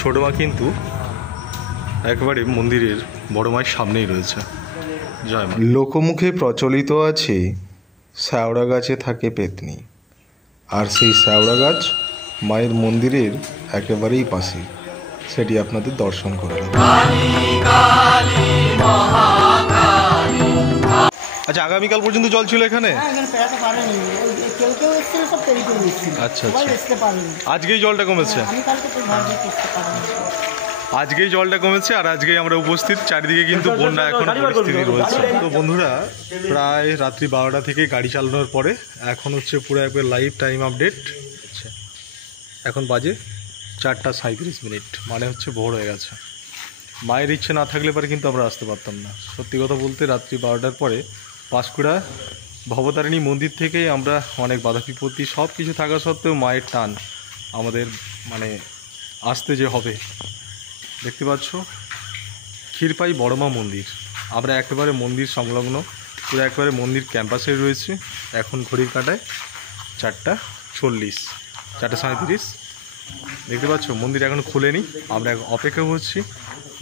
ছোট মা কিন্তু একেবারে মন্দিরের বড় মায়ের সামনেই রয়েছে। জয় মা। লোকমুখে প্রচলিত আছে শ্যাওড়া গাছে থাকে পেতনি, আর সেই শ্যাওড়া গাছ মায়ের মন্দিরের একেবারেই পাশে। সেটি আপনাদের দর্শন করে নেব। আচ্ছা, আগামীকাল পর্যন্ত জল ছিল এখানে? আচ্ছা, আজকেই জলটা কমেছে? আজকেই জলটা কমেছে আর আজকেই আমরা উপস্থিত। চারিদিকে কিন্তু বন্যা এখন পরিস্থিতি রয়েছে। তো বন্ধুরা, প্রায় রাত্রি 12টা থেকে গাড়ি চালানোর পরে এখন হচ্ছে পুরো একবার লাইভ টাইম আপডেট। এখন বাজে 4:37, মানে হচ্ছে ভোর হয়ে গেছে। মায়ের ইচ্ছে না থাকলে পরে কিন্তু আমরা আসতে পারতাম না। সত্যি কথা বলতে রাত্রি 12টার পরে পাঁশকুড়া ভবতারিণী মন্দির থেকেই আমরা অনেক বাধা বিপত্তি সব কিছু থাকা সত্ত্বেও মায়ের টান আমাদের মানে আসতে যে হবে। দেখতে পাচ্ছ ক্ষীরপাই বড়মা মন্দির। আমরা একেবারে মন্দির সংলগ্ন, পুরো একেবারে মন্দির ক্যাম্পাসে রয়েছে। এখন ঘড়ির কাঁটায় 4:40, 4:37। দেখতে পাচ্ছ মন্দির এখনও খুলেনি। আমরা অপেক্ষা করছি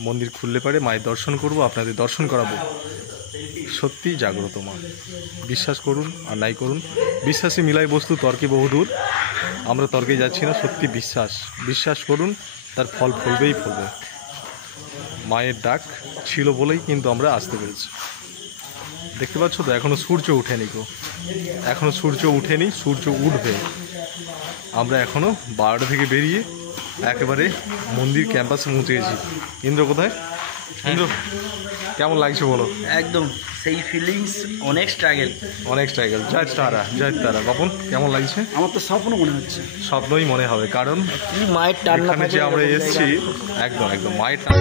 মন্দির খুললে পারে মায়ের দর্শন করব, আপনাদের দর্শন করাবো। সত্যি জাগ্রত মা, বিশ্বাস করুন আর নাই করুন। বিশ্বাসী মিলাই বস্তু তর্কে বহুদূর। আমরা তর্কে যাচ্ছি না, সত্যি বিশ্বাস করুন, তার ফল ফলবেই ফলবে। মায়ের ডাক ছিল বলেই কিন্তু আমরা আসতে পেরেছি। দেখতে পাচ্ছ তো এখনও সূর্য উঠেনি গো, এখনও সূর্য উঠেনি, সূর্য উঠবে। আমরা এখনও 12টা থেকে বেরিয়ে একেবারে মন্দির ক্যাম্পাসে পৌঁছে গেছি। ইন্দ্র কোথায়? ইন্দ্র, কেমন লাগছে বলো? একদম সেই ফিলিংস, অনেক স্ট্রাগল। জয় তারা। বাপন, কেমন লাগছে? আমার তো স্বপ্ন মনে হচ্ছে। স্বপ্নই মনে হবে, কারণ মায়ের টান এখানে যে আমরা এসেছি একদম মায়ের টান।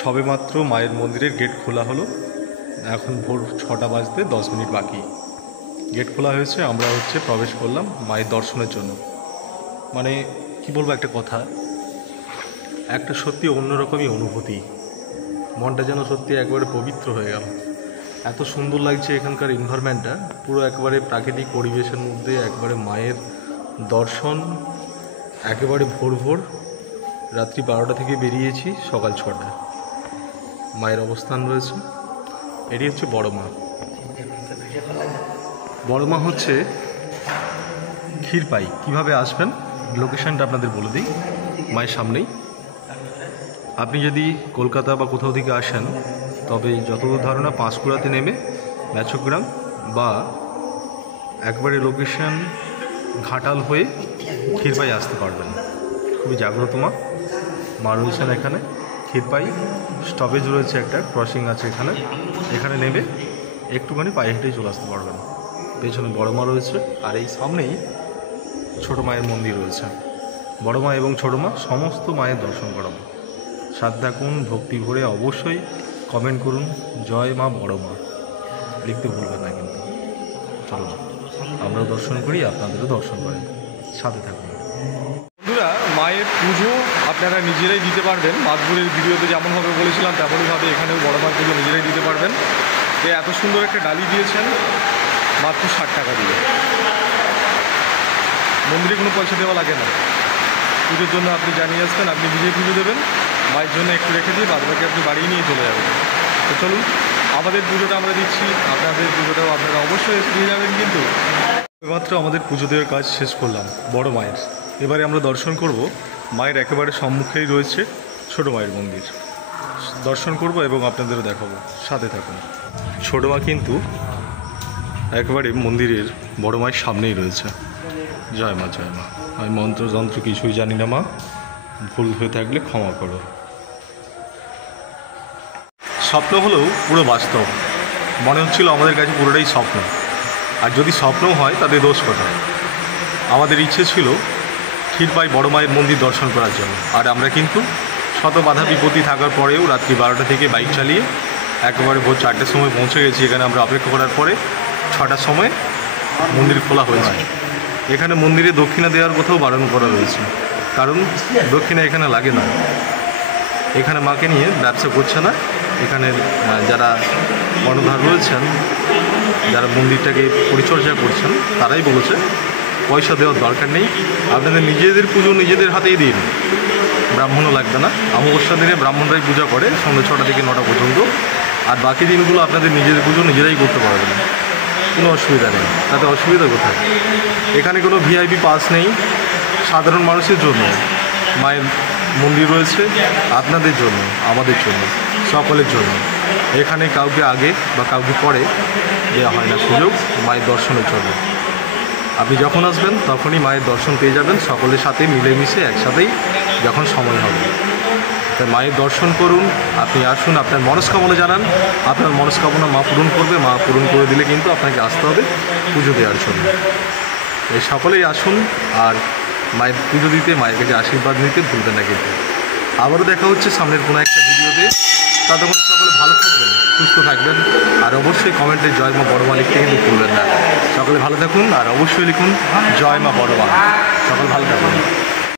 সবেমাত্র মায়ের মন্দিরের গেট খোলা হলো। এখন ভোর 6টা বাজতে 10 মিনিট বাকি। গেট খোলা হয়েছে, আমরা প্রবেশ করলাম মায়ের দর্শনের জন্য। মানে কি বলবো, একটা কথা, একটা সত্যি অন্যরকমই অনুভূতি। মনটা যেন সত্যি একবারে পবিত্র হয়ে গেল। এত সুন্দর লাগছে এখানকার এনভায়রনমেন্টটা, পুরো একেবারে প্রাকৃতিক পরিবেশের মধ্যে একবারে মায়ের দর্শন। একেবারে ভোর রাত্রি 12টা থেকে বেরিয়েছি, সকাল 6টা মায়ের অবস্থান রয়েছে। এটি হচ্ছে বড় মা। বড় মা হচ্ছে ক্ষীরপাই। কিভাবে আসবেন লোকেশনটা আপনাদের বলে দিই, মায়ের সামনেই। আপনি যদি কলকাতা বা কোথাও থেকে আসেন তবে যতদূর ধারণা পাঁশকুড়াতে নেমে ম্যাচগ্রাম বা একবারে লোকেশন ঘাটাল হয়ে ক্ষীরপাই আসতে পারবেন। খুবই জাগ্রত মা রয়েছেন এখানে। ক্ষীরপাই স্টপেজ রয়েছে, একটা ক্রসিং আছে এখানে নেমে একটুখানি পায়ে হেঁটেই চলে আসতে পারবেন। পেছনে বড় মা রয়েছে, আর এই সামনেই ছোট মায়ের মন্দির রয়েছে। বড় মা এবং ছোট মা সমস্ত মায়ের দর্শন করাবো। সাথে থাকুন, ভক্তি ভরে অবশ্যই কমেন্ট করুন জয় মা বড় মা, লিখতে ভুলবেন না কিন্তু। চলো আমরাও দর্শন করি, আপনাদেরও দর্শন করেন, সাথে থাকুন। বন্ধুরা, মায়ের পুজো আপনারা নিজেরাই দিতে পারবেন। মাতপুরের ভিডিওতে যেমনভাবে বলেছিলাম তেমনইভাবে এখানেও বড় মার পুজো নিজেরাই দিতে পারবেন। এত সুন্দর একটা ডালি দিয়েছেন মাত্র 60 টাকা দিয়ে। মন্দিরে কোনো পয়সা দেওয়া লাগে না। পুজোর জন্য আপনি জানিয়ে আসবেন, আপনি নিজেই পুজো দেবেন, মায়ের জন্য একটু রেখে দিয়ে বাদ বাকি আপনি বাড়ি নিয়ে চলে যাবেন। তো চলুন, আমাদের পুজোটা আমরা দিচ্ছি, আপনাদের পুজোটাও আপনারা অবশ্যই দিয়ে যাবেন। কিন্তু মাত্র আমাদের পুজো দেওয়ার কাজ শেষ করলাম বড় মায়ের। এবারে আমরা দর্শন করব মায়ের একেবারে সম্মুখেই রয়েছে ছোট মায়ের মন্দির। দর্শন করব এবং আপনাদেরও দেখাবো, সাথে থাকুন। ছোট মা কিন্তু একেবারে মন্দিরের বড় মায়ের সামনেই রয়েছে। জয় মা, জয় মা। আমি মন্ত্রযন্ত্র কিছুই জানি না মা, ভুল হয়ে থাকলে ক্ষমা করো। স্বপ্ন হলেও পুরো বাস্তব মনে হচ্ছিল আমাদের কাছে, পুরোটাই স্বপ্ন। আর যদি স্বপ্নও হয় তাতে দোষ কোথায়? আমাদের ইচ্ছে ছিল ক্ষীরপাই বড় মায়ের মন্দির দর্শন করার জন্য। আর আমরা কিন্তু শত বাধা বিপত্তি থাকার পরেও রাত্রি 12টা থেকে বাইক চালিয়ে একেবারে ভোর 4টার সময় পৌঁছে গেছি। এখানে আমরা অপেক্ষা করার পরে 6টার সময় মন্দির খোলা হয়েছে। এখানে মন্দিরে দক্ষিণা দেওয়ার কোথাও বারণ করা রয়েছে, কারণ দক্ষিণা এখানে লাগে না। এখানে মাকে নিয়ে ব্যবসা করছে না। এখানের যারা কর্ণধার রয়েছেন, যারা মন্দিরটাকে পরিচর্যা করছেন, তারাই বলেছে পয়সা দেওয়ার দরকার নেই, আপনাদের নিজেদের পুজো নিজেদের হাতেই দিন, ব্রাহ্মণও লাগবে না। অমাবস্যার দিনে ব্রাহ্মণরাই পূজা করে সন্ধ্যে 6টা থেকে 9টা পর্যন্ত। আর বাকি দিনগুলো আপনাদের নিজেদের পুজো নিজেরাই করতে পারবেন, কোনো অসুবিধা নেই। তাতে অসুবিধা কোথায়? এখানে কোনো ভিআইপি পাস নেই। সাধারণ মানুষের জন্য মায়ের মন্দির রয়েছে, আপনাদের জন্য, আমাদের জন্য, সকলের জন্য। এখানে কাউকে আগে বা কাউকে পরে দেওয়া হয় না সুযোগ মায়ের দর্শনের জন্য। আপনি যখন আসবেন তখনই মায়ের দর্শন পেয়ে যাবেন, সকলের সাথে মিলেমিশে একসাথেই যখন সময় হবে। তাই মায়ের দর্শন করুন, আপনি আসুন, আপনার মনস্কামনা জানান, আপনার মনস্কামনা মা পূরণ করবে। মা পূরণ করে দিলে কিন্তু আপনাকে আসতে হবে পুজো দেওয়ার জন্য। এই সকলেই আসুন আর মায়ের পুজো দিতে, মায়ের কাছে আশীর্বাদ নিতে ভুলবেন না। কিন্তু আবারও দেখা হচ্ছে সামনের কোনো একটা ভিডিওতে। ততক্ষণ সকলে ভালো থাকবেন, সুস্থ থাকবেন। আর অবশ্যই কমেন্টে জয় মা বড় মা লিখতে কিন্তু ভুলবেন না। সকলে ভালো থাকুন আর অবশ্যই লিখুন জয় মা বড় মা। সকলে ভালো থাকুন।